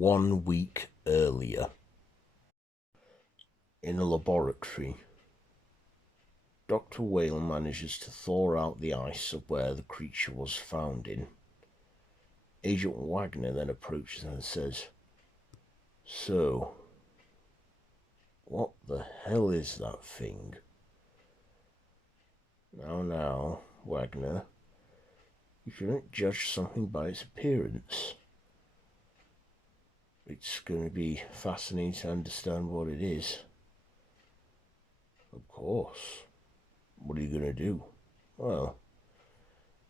1 week earlier. In a laboratory, Dr. Whale manages to thaw out the ice of where the creature was found in. Agent Wagner then approaches and says, "So, what the hell is that thing?" Now, Wagner, you shouldn't judge something by its appearance. It's going to be fascinating to understand what it is. Of course. What are you going to do? Well,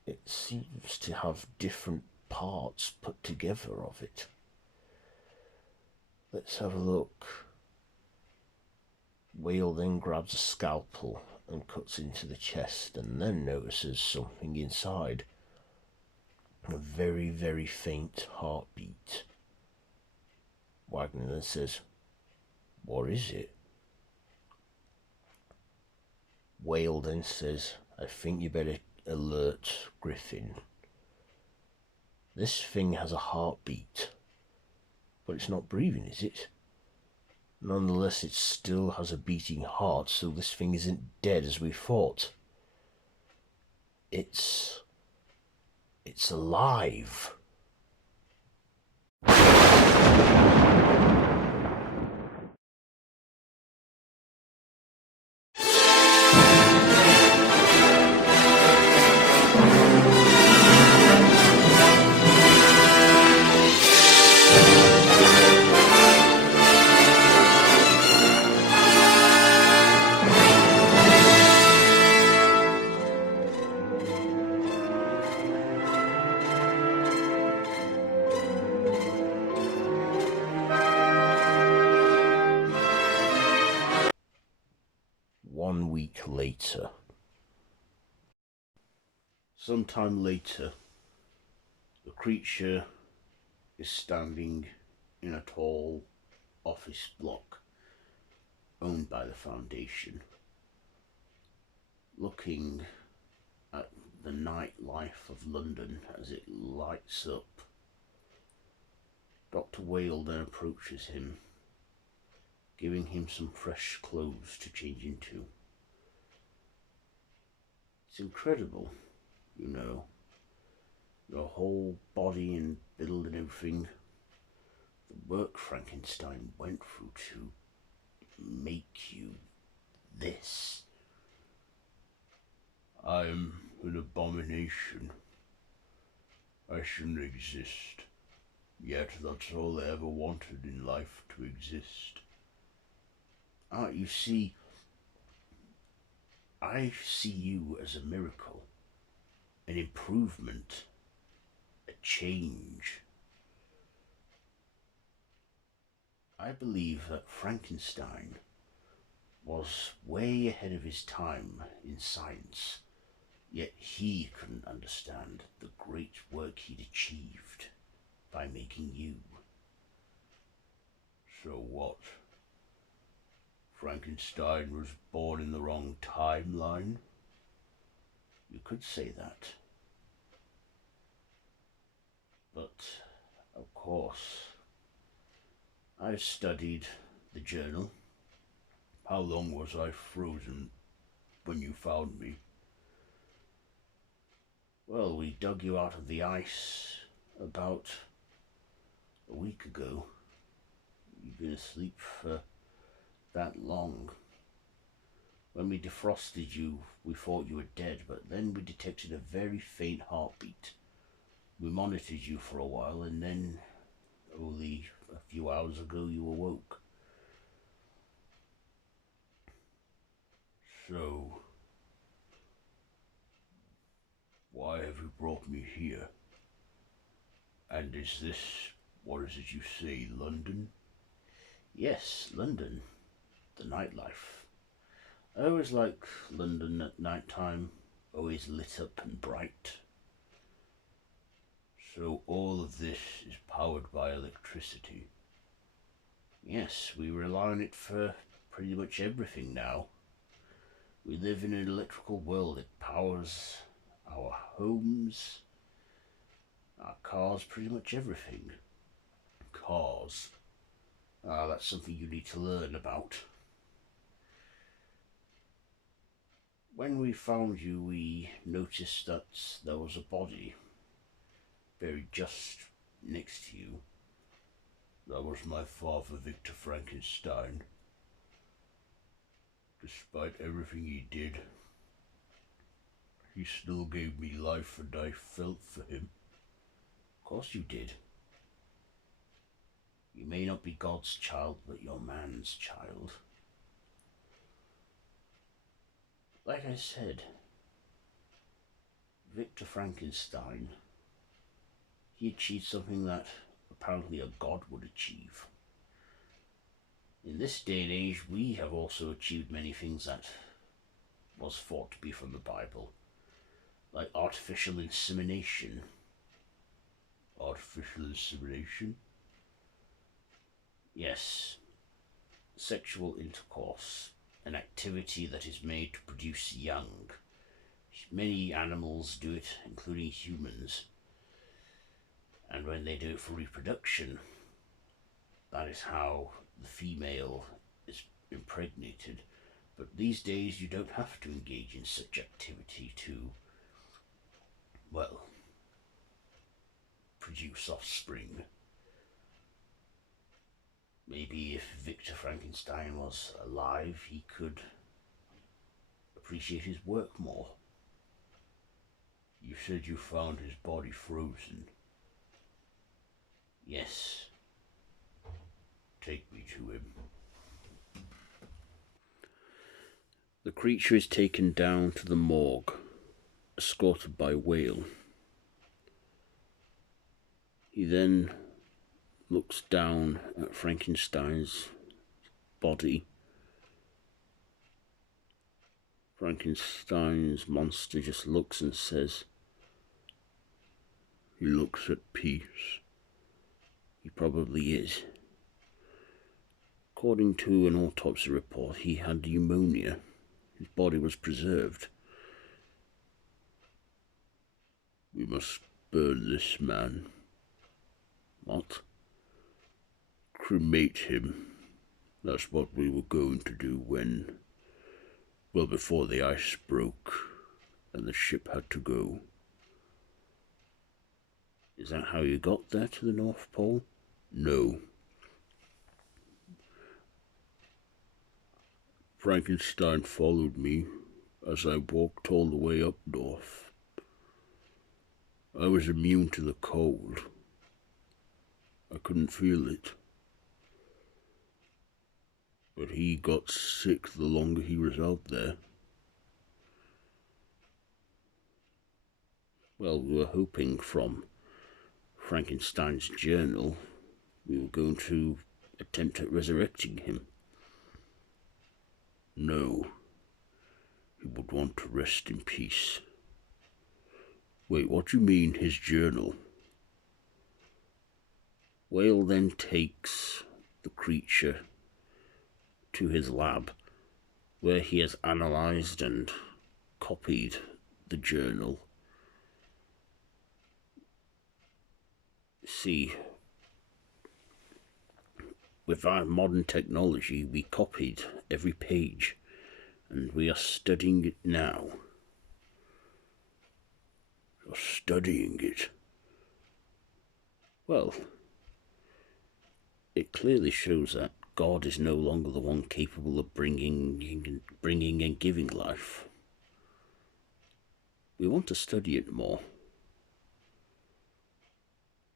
it seems to have different parts put together of it. Let's have a look. Whale then grabs a scalpel and cuts into the chest, and then notices something inside. A very, very faint heartbeat. Wagner then says, "What is it?" Whale then says, "I think you better alert Griffin. This thing has a heartbeat, but it's not breathing, is it? Nonetheless, it still has a beating heart, so this thing isn't dead as we thought. It's alive." One week later. Sometime later, the creature is standing in a tall office block owned by the Foundation, looking at the nightlife of London as it lights up. Dr. Whale then approaches him, giving him some fresh clothes to change into. It's incredible, you know, your whole body and build and everything, the work Frankenstein went through to make you this. I'm an abomination. I shouldn't exist. Yet that's all I ever wanted in life, to exist. You see, I see you as a miracle, an improvement, a change. I believe that Frankenstein was way ahead of his time in science, yet he couldn't understand the great work he'd achieved by making you. So what? Frankenstein was born in the wrong timeline? You could say that. But, of course, I've studied the journal. How long was I frozen when you found me? Well, we dug you out of the ice about a week ago. You've been asleep for that long. When we defrosted you, we thought you were dead, but then we detected a very faint heartbeat. We monitored you for a while, and then only a few hours ago you awoke. So, why have you brought me here? And is this, what is it you say, London? Yes, London. The nightlife. I always like London at night time, always lit up and bright. So all of this is powered by electricity? Yes, we rely on it for pretty much everything now. We live in an electrical world. It powers our homes, our cars, pretty much everything. Because that's something you need to learn about. When we found you, we noticed that there was a body buried just next to you. That was my father, Victor Frankenstein. Despite everything he did, he still gave me life, and I felt for him. Of course you did. You may not be God's child, but you're man's child. Like I said, Victor Frankenstein, he achieved something that apparently a god would achieve. In this day and age, we have also achieved many things that was thought to be from the Bible, like artificial insemination. Artificial insemination? Yes. Sexual intercourse, an activity that is made to produce young. Many animals do it, including humans. And when they do it for reproduction, that is how the female is impregnated. But these days you don't have to engage in such activity to, well, produce offspring. Maybe if Victor Frankenstein was alive, he could appreciate his work more. You said you found his body frozen. Yes. Take me to him. The creature is taken down to the morgue, escorted by Whale. He then looks down at Frankenstein's body. Frankenstein's monster just looks and says, "He looks at peace." He probably is. According to an autopsy report, he had pneumonia. His body was preserved. We must burn this man. What? Cremate him. That's what we were going to do before the ice broke and the ship had to go. Is that how you got there to the North Pole? No. Frankenstein followed me as I walked all the way up north. I was immune to the cold. I couldn't feel it. But he got sick the longer he was out there. Well, we were hoping from Frankenstein's journal we were going to attempt at resurrecting him. No, he would want to rest in peace. Wait, what do you mean, his journal? Whale then takes the creature to his lab, where he has analysed and copied the journal. See, with our modern technology, we copied every page, and we are studying it now. You're studying it? Well, it clearly shows that God is no longer the one capable of bringing and giving life. We want to study it more.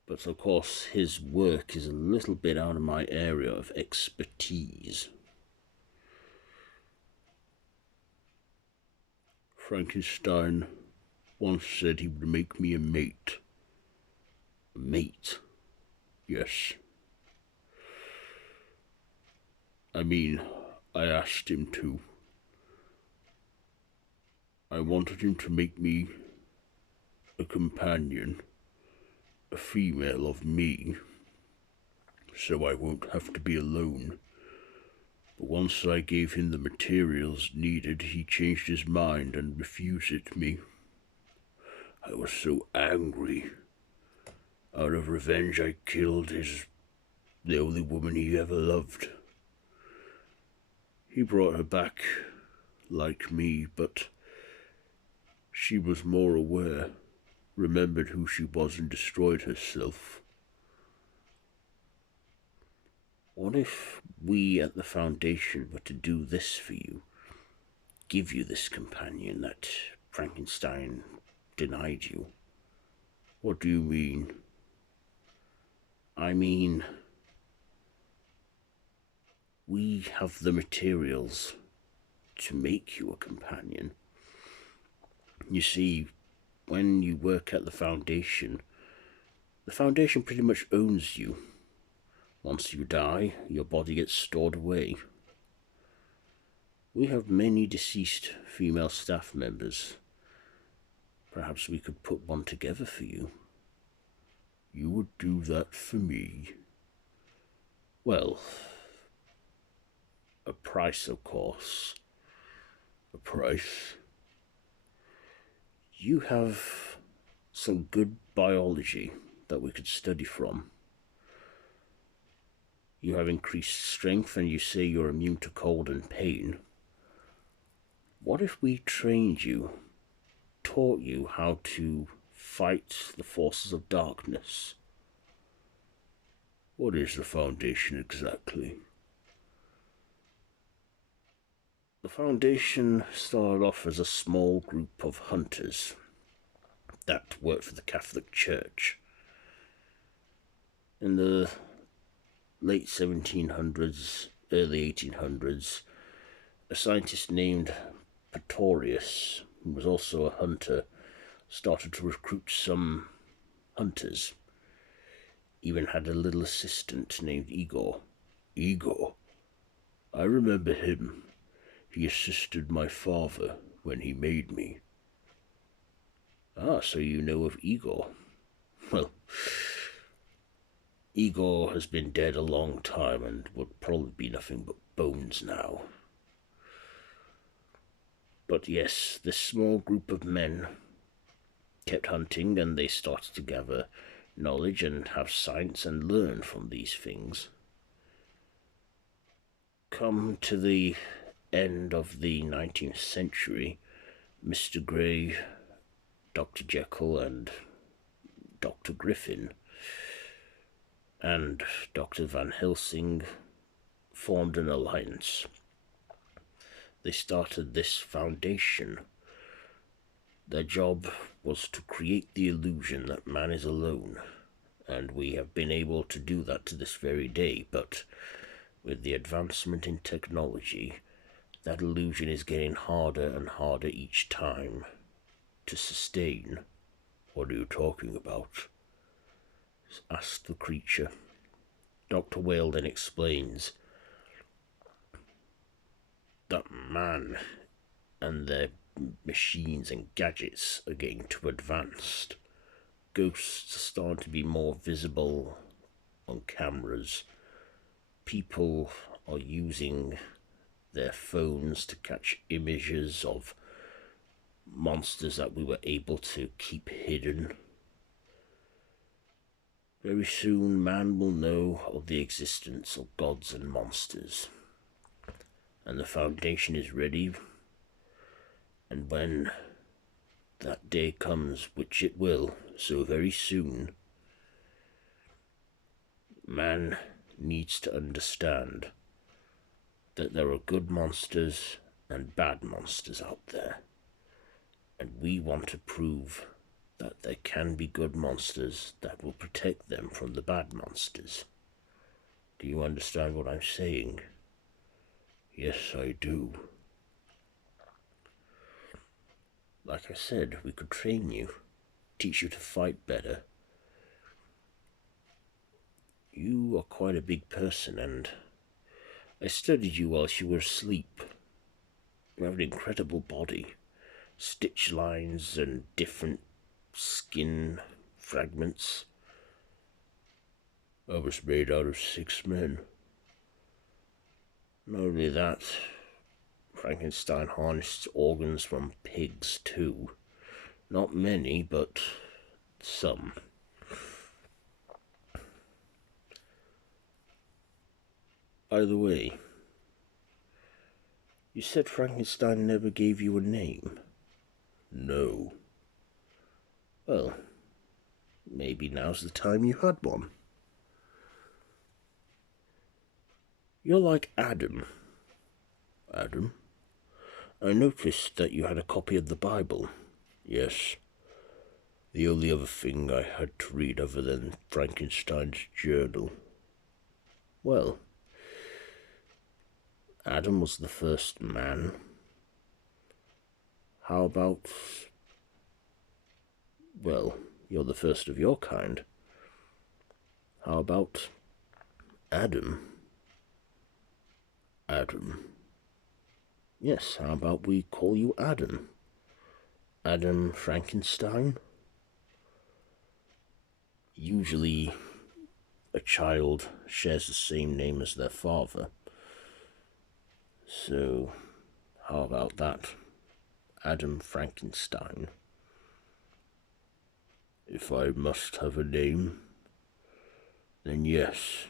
But of course, his work is a little bit out of my area of expertise. Frankenstein once said he would make me a mate. A mate? Yes. I mean, I asked him to. I wanted him to make me a companion, a female of me, so I won't have to be alone. But once I gave him the materials needed, he changed his mind and refused it me. I was so angry. Out of revenge, I killed his the only woman he ever loved. He brought her back like me, but she was more aware, remembered who she was and destroyed herself. What if we at the Foundation were to do this for you? Give you this companion that Frankenstein denied you? What do you mean? I mean, we have the materials to make you a companion. You see, when you work at the Foundation pretty much owns you. Once you die, your body gets stored away. We have many deceased female staff members. Perhaps we could put one together for you. You would do that for me? Well, a price, of course. A price. You have some good biology that we could study from. You have increased strength and you say you're immune to cold and pain. What if we trained you, taught you how to fight the forces of darkness? What is the Foundation exactly? The Foundation started off as a small group of hunters that worked for the Catholic Church. In the late 1700s, early 1800s, a scientist named Pretorius, who was also a hunter, started to recruit some hunters. Even had a little assistant named Igor. Igor? I remember him. He assisted my father when he made me. Ah, so you know of Igor. Well, Igor has been dead a long time and would probably be nothing but bones now. But yes, this small group of men kept hunting and they started to gather knowledge and have science and learn from these things. Come to the end of the 19th century, Mr. Gray, Dr. Jekyll and Dr. Griffin and Dr. Van Helsing formed an alliance. They started this foundation. Their job was to create the illusion that man is alone, and we have been able to do that to this very day, but with the advancement in technology, that illusion is getting harder and harder each time to sustain. What are you talking about? Asked the creature. Dr. Whale then explains that man and their machines and gadgets are getting too advanced. Ghosts are starting to be more visible on cameras. People are using their phones to catch images of monsters that we were able to keep hidden. Very soon man will know of the existence of gods and monsters. And the Foundation is ready. And when that day comes, which it will, so very soon, man needs to understand that there are good monsters and bad monsters out there. And we want to prove that there can be good monsters that will protect them from the bad monsters. Do you understand what I'm saying? Yes, I do. Like I said, we could train you, teach you to fight better. You are quite a big person, and I studied you while you were asleep. You have an incredible body, stitch lines and different skin fragments. I was made out of 6 men. Not only that, Frankenstein harnessed organs from pigs too. Not many, but some. By the way, you said Frankenstein never gave you a name. No. Well, maybe now's the time you had one. You're like Adam. Adam? I noticed that you had a copy of the Bible. Yes. The only other thing I had to read other than Frankenstein's journal. Well, Adam was the first man. How about... Well, you're the first of your kind. How about Adam? Adam. Yes, how about we call you Adam? Adam Frankenstein? Usually, a child shares the same name as their father. So, how about that? Adam Frankenstein. If I must have a name, then yes,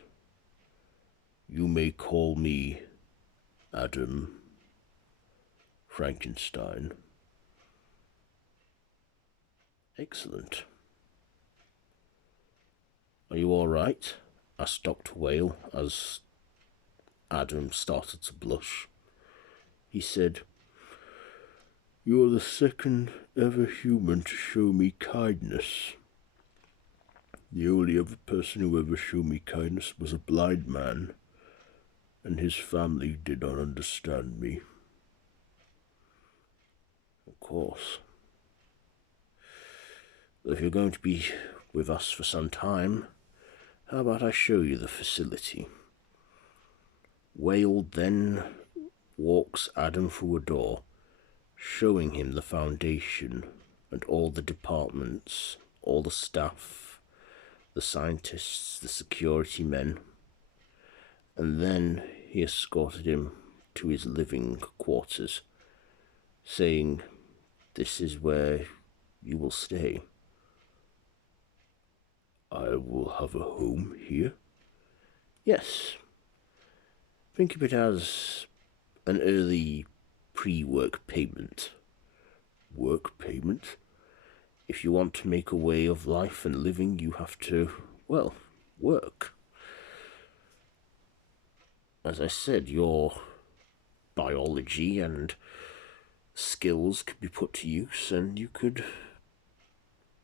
you may call me Adam Frankenstein. Excellent. Are you all right? Asked Dr. Whale as Adam started to blush. He said, "You are the second ever human to show me kindness. The only other person who ever showed me kindness was a blind man, and his family did not understand me." Of course. If you're going to be with us for some time, how about I show you the facility? Whale then walks Adam through a door, showing him the foundation and all the departments, all the staff, the scientists, the security men, and then he escorted him to his living quarters, saying, "This is where you will stay." I will have a home here? Yes. Think of it as an early pre-work payment. Work payment? If you want to make a way of life and living, you have to, well, work. As I said, your biology and skills could be put to use, and you could,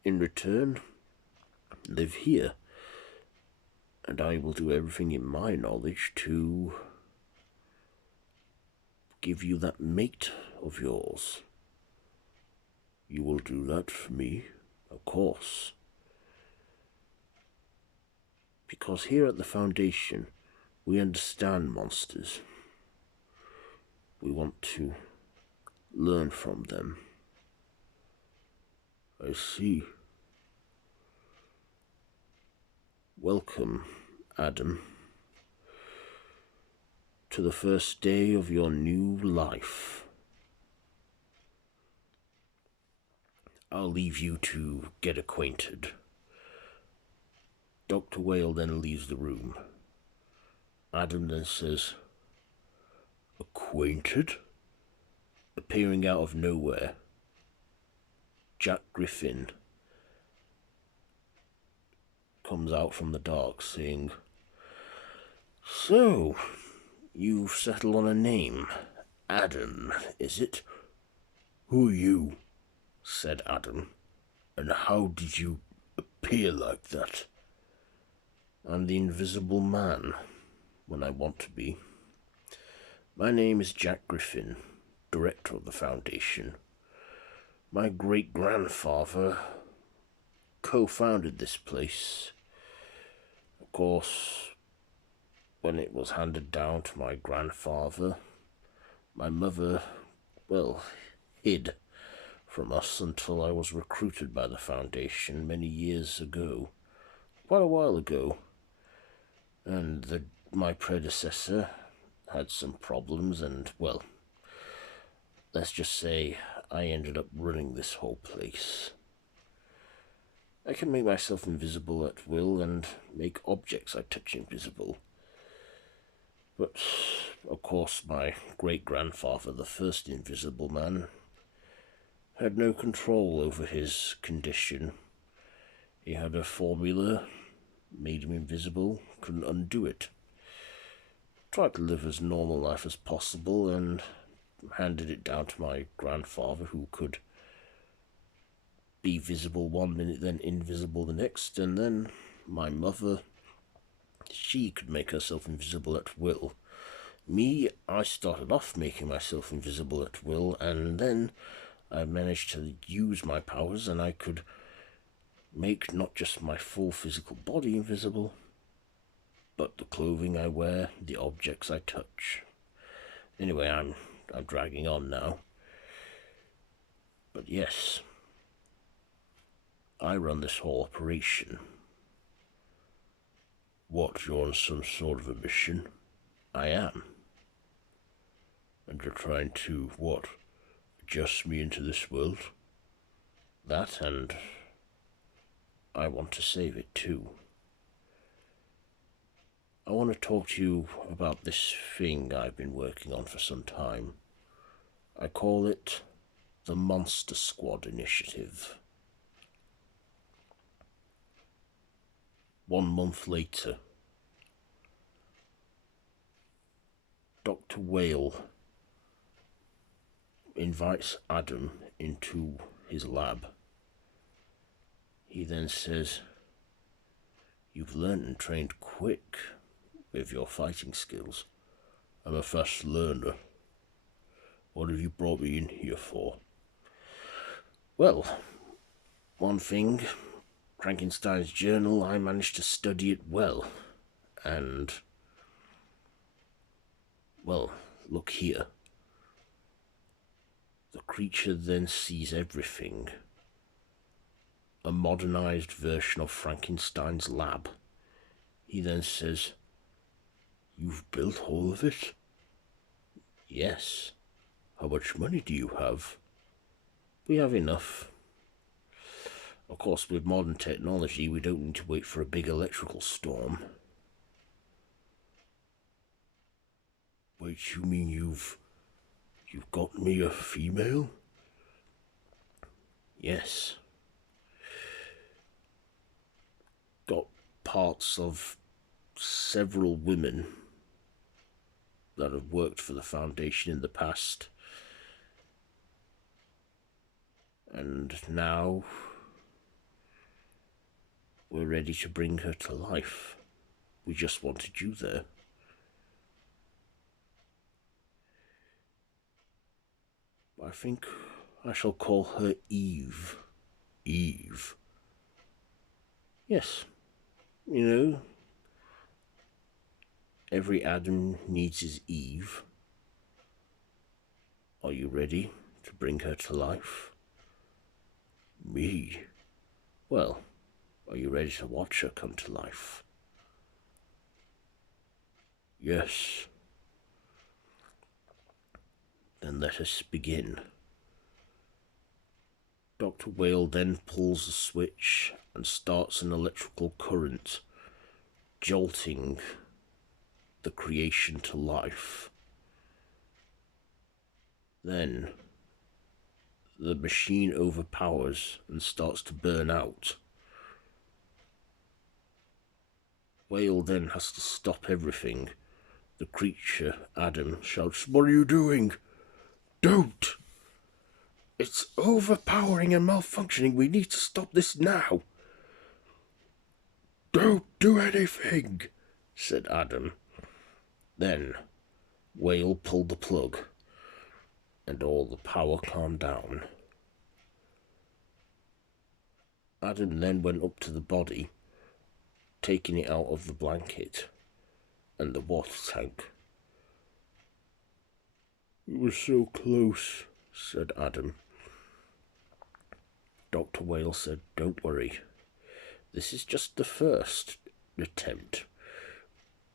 in return, live here. And I will do everything in my knowledge to give you that mate of yours. You will do that for me, of course. Because here at the Foundation, we understand monsters. We want to learn from them. I see. Welcome, Adam, to the first day of your new life. I'll leave you to get acquainted. Dr. Whale then leaves the room. Adam then says, "Acquainted?" Appearing out of nowhere, Jack Griffin comes out from the dark saying, "So, you've settled on a name. Adam, is it?" "Who are you?" said Adam. "And how did you appear like that?" "I'm the Invisible Man, when I want to be. My name is Jack Griffin, director of the Foundation. My great-grandfather co-founded this place. Of course, when it was handed down to my grandfather, my mother, well, hid from us until I was recruited by the Foundation many years ago, quite a while ago. And my predecessor had some problems and, well, let's just say I ended up running this whole place. I can make myself invisible at will and make objects I touch invisible. But, of course, my great-grandfather, the first Invisible Man, had no control over his condition. He had a formula, made him invisible, couldn't undo it. Tried to live as normal life as possible and handed it down to my grandfather, who could be visible one minute, then invisible the next, and then my mother, she could make herself invisible at will. Me, I started off making myself invisible at will, and then I managed to use my powers, and I could make not just my full physical body invisible, but the clothing I wear, the objects I touch. Anyway, I'm dragging on now. But yes, I run this whole operation. What, you're on some sort of a mission? I am. And you're trying to, what, adjust me into this world? That, and I want to save it too. I want to talk to you about this thing I've been working on for some time. I call it the Monster Squad Initiative. 1 month later, Dr. Whale invites Adam into his lab. He then says, "You've learned and trained quick with your fighting skills. I'm a fast learner. What have you brought me in here for?" Well, one thing, Frankenstein's journal, I managed to study it well. And, well, look here. The creature then sees everything. A modernized version of Frankenstein's lab. He then says, "You've built all of it?" "Yes." "How much money do you have?" "We have enough. Of course, with modern technology, we don't need to wait for a big electrical storm." "Wait, you mean you've got me a female?" "Yes. Got parts of several women that have worked for the Foundation in the past. And now we're ready to bring her to life. We just wanted you there." "I think I shall call her Eve." "Eve?" "Yes. You know, every Adam needs his Eve. Are you ready to bring her to life?" "Me?" "Well, are you ready to watch her come to life?" "Yes." "Then let us begin." Dr. Whale then pulls the switch and starts an electrical current, jolting the creation to life. Then the machine overpowers and starts to burn out. Whale then has to stop everything. The creature, Adam, shouts, "What are you doing? Don't! It's overpowering and malfunctioning. We need to stop this now." "Don't do anything," said Adam. Then Whale pulled the plug, and all the power calmed down. Adam then went up to the body, taking it out of the blanket and the water tank. "It was so close," said Adam. Dr. Whale said, "Don't worry. This is just the first attempt.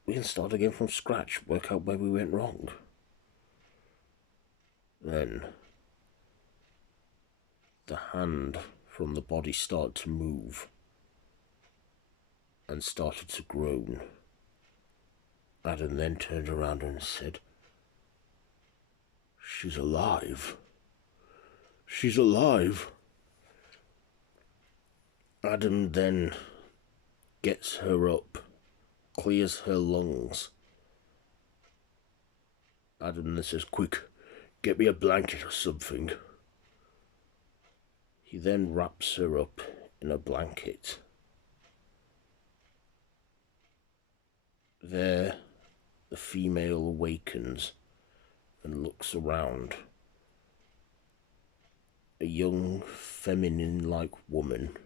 We can start again from scratch, work out where we went wrong." Then the hand from the body started to move and started to groan. Adam then turned around and said, "She's alive. She's alive." Adam then gets her up, clears her lungs. Adam then says, "Quick, get me a blanket or something." He then wraps her up in a blanket. There, the female awakens and looks around. A young, feminine-like woman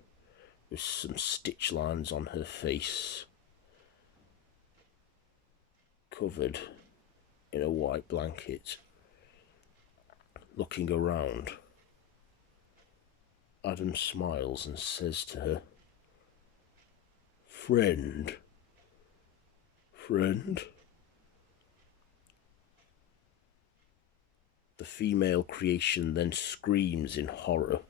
with some stitch lines on her face, covered in a white blanket, looking around. Adam smiles and says to her, "Friend, friend." The female creation then screams in horror.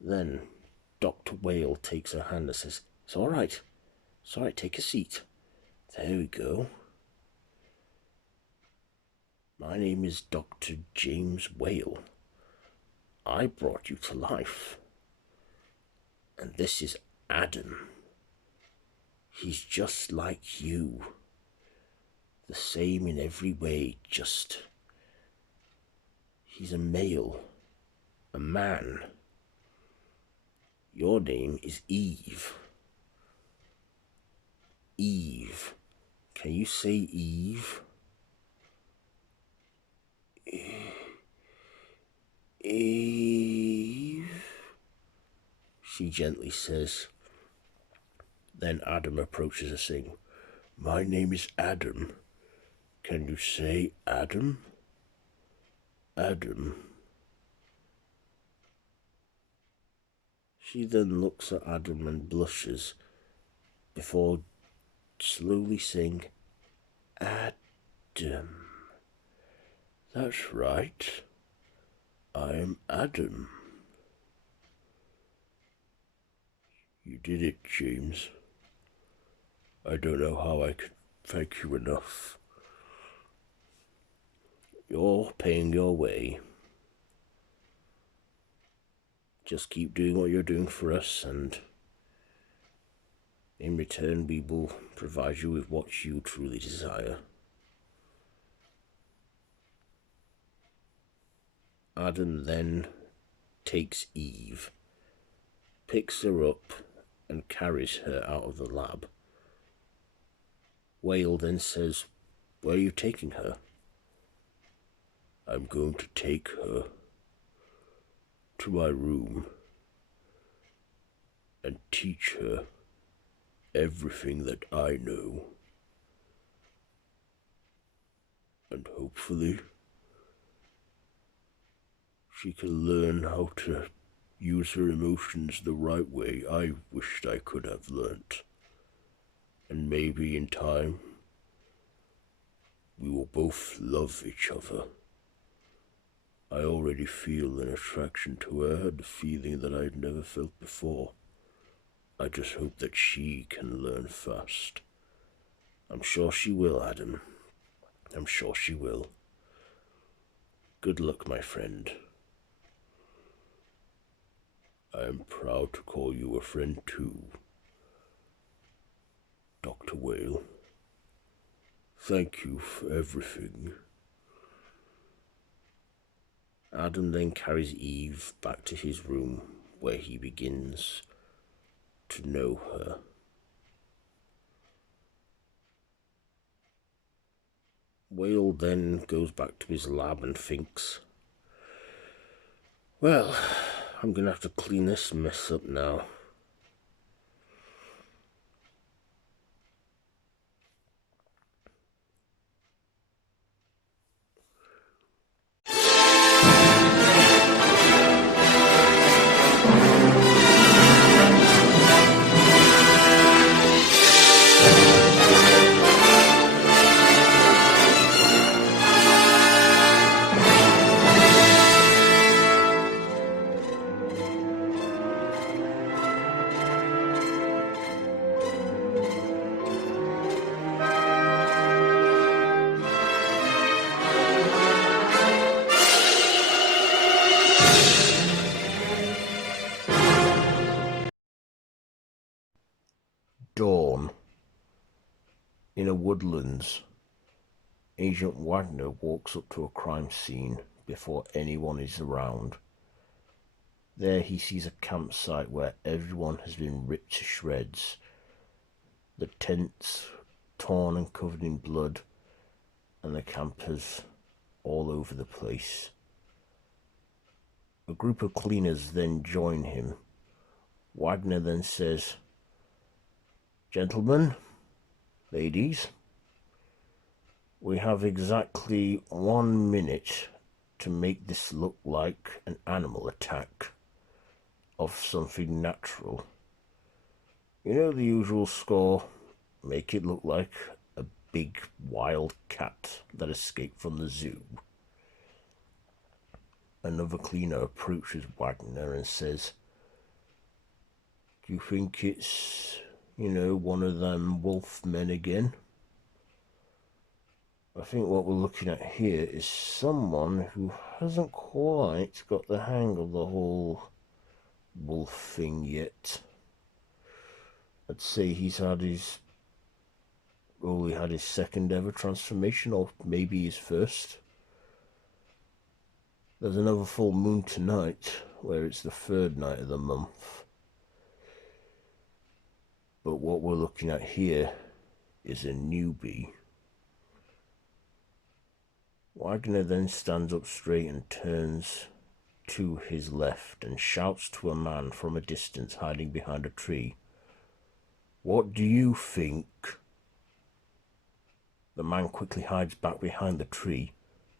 Then Dr. Whale takes her hand and says, "It's all right. It's all right, take a seat. There we go. My name is Dr. James Whale. I brought you to life. And this is Adam. He's just like you. The same in every way, just... He's a male. A man. Your name is Eve. Eve. Can you say Eve? Eve, she gently says. Then Adam approaches her saying, "My name is Adam. Can you say Adam? Adam." She then looks at Adam and blushes before slowly saying, "Adam. That's right. I am Adam." "You did it, James. I don't know how I could thank you enough. You're paying your way. Just keep doing what you're doing for us, and in return we will provide you with what you truly desire." Adam then takes Eve, picks her up and carries her out of the lab. Whale then says, "Where are you taking her?" "I'm going to take her to my room and teach her everything that I know. And hopefully she can learn how to use her emotions the right way I wished I could have learnt. And maybe in time, we will both love each other. I already feel an attraction to her, and a feeling that I'd never felt before. I just hope that she can learn fast. I'm sure she will, Adam. I'm sure she will. Good luck, my friend. I am proud to call you a friend too, Dr. Whale. Thank you for everything." Adam then carries Eve back to his room, where he begins to know her. Whale then goes back to his lab and thinks, "Well, I'm going to have to clean this mess up now." dawn, in a woodlands, Agent Wagner walks up to a crime scene before anyone is around. There he sees a campsite where everyone has been ripped to shreds. The tents torn and covered in blood, and the campers all over the place. A group of cleaners then join him. Wagner then says, "Gentlemen, ladies, we have exactly 1 minute to make this look like an animal attack of something natural. You know the usual score, make it look like a big wild cat that escaped from the zoo." Another cleaner approaches Wagner and says, "Do you think it's, one of them wolf men again? I think what we're looking at here is someone who hasn't quite got the hang of the whole wolf thing yet. I'd say he's only had his second ever transformation, or maybe his first. There's another full moon tonight, where it's the third night of the month. But what we're looking at here is a newbie." Wagner then stands up straight and turns to his left and shouts to a man from a distance hiding behind a tree, "What do you think?" The man quickly hides back behind the tree,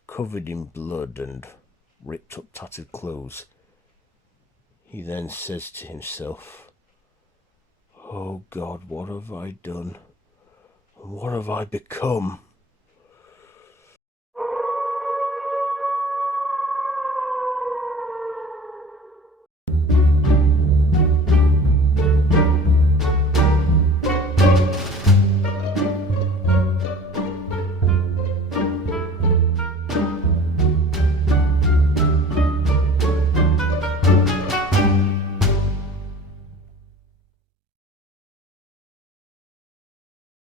covered in blood and ripped up tattered clothes. He then says to himself, "Oh God, what have I done? And what have I become?"